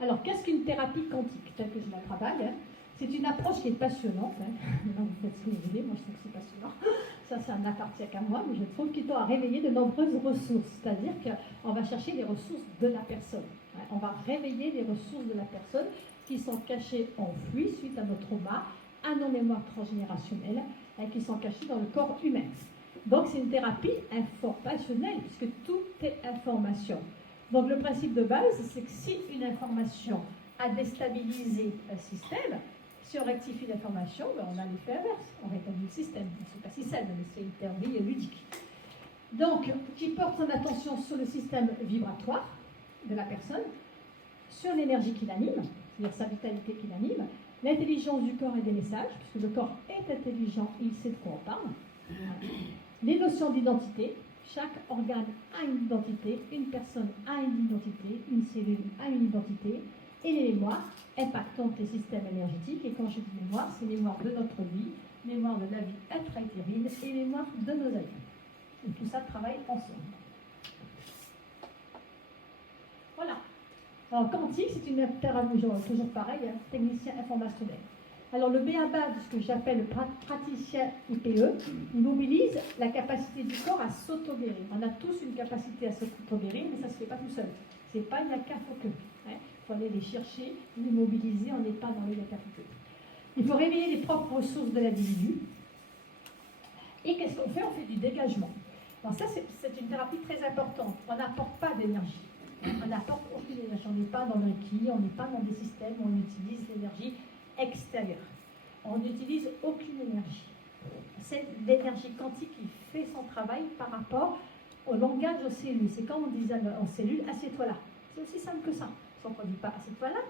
Alors, qu'est-ce qu'une thérapie quantique, telle que je la travaille, hein? C'est une approche qui est passionnante. Hein. Maintenant, vous faites ce que vous voulez, moi je trouve que c'est passionnant. Ça n'appartient qu'à moi, mais je trouve qu'il tend à réveiller de nombreuses ressources. C'est-à-dire qu'on va chercher les ressources de la personne. Hein. On va réveiller les ressources de la personne qui sont cachées enfouies suite à nos traumas, à nos mémoires transgénérationnelles, hein, qui sont cachées dans le corps humain. Donc c'est une thérapie informationnelle, puisque tout est information. Donc le principe de base, c'est que si une information a déstabilisé un système, si on rectifie l'information, ben on a l'effet inverse, on rétablit le système. C'est pas si simple, mais c'est une théorie ludique. Donc, qui porte son attention sur le système vibratoire de la personne, sur l'énergie qui l'anime, c'est-à-dire sa vitalité qui l'anime, l'intelligence du corps et des messages, puisque le corps est intelligent, il sait de quoi on parle, les notions d'identité, chaque organe a une identité, une personne a une identité, une cellule a une identité, et les mémoires impactant les systèmes énergétiques. Et quand je dis mémoire, c'est mémoire de notre vie, mémoire de la vie intra-utérine et mémoire de nos aïeux. Et tout ça travaille ensemble. Voilà. Alors, quantique, c'est une thérapie, toujours pareil, hein, technicien informationnel. Alors, le B.A.B.A. de ce que j'appelle le praticien IPE, il mobilise la capacité du corps à s'auto-guérir. On a tous une capacité à s'auto-guérir, mais ça ne se fait pas tout seul. Ce n'est pas une que. Il faut aller les chercher, les mobiliser, on n'est pas dans les capacités. Il faut réveiller les propres ressources de l'individu. Et qu'est-ce qu'on fait? On fait du dégagement. Alors ça, c'est une thérapie très importante. On n'apporte pas d'énergie. On n'apporte aucune énergie. On n'est pas dans le ki, on n'est pas dans des systèmes où on utilise l'énergie extérieure. On n'utilise aucune énergie. C'est l'énergie quantique qui fait son travail par rapport au langage aux cellules. C'est comme on disait en cellule, assieds-toi là. C'est aussi simple que ça. Sauf qu'on ne dit pas assieds-toi là.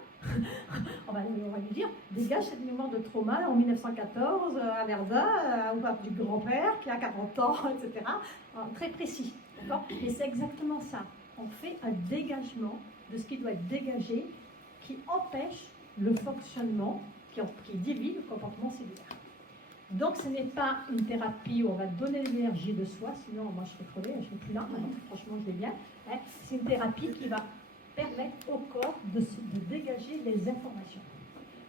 on va lui dire, dégage cette mémoire de trauma en 1914 à Verdun, ou du grand-père qui a 40 ans, etc. Très précis. Et c'est exactement ça. On fait un dégagement de ce qui doit être dégagé qui empêche le fonctionnement, qui divise le comportement cellulaire. Donc ce n'est pas une thérapie où on va donner l'énergie de soi, sinon moi je serais crevée, je ne serais plus là, franchement je vais bien. Hein. C'est une thérapie qui va permettre au corps de dégager les informations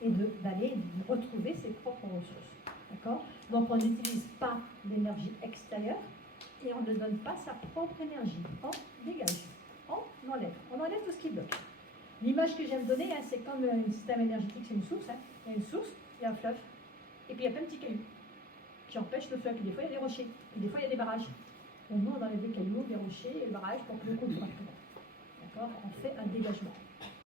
et d'aller retrouver ses propres ressources. D'accord? Donc on n'utilise pas l'énergie extérieure et on ne donne pas sa propre énergie. On dégage, on enlève tout ce qui bloque. L'image que j'aime donner, hein, c'est comme un système énergétique, c'est une source. Hein. Il y a une source, il y a un fleuve, et puis il y a plein de petits cailloux qui empêchent le fleuve. Et des fois il y a des rochers, et des fois il y a des barrages. Donc nous on enlève des cailloux, des rochers et des barrages pour que l'eau coule correctement. D'accord? On fait un dégagement.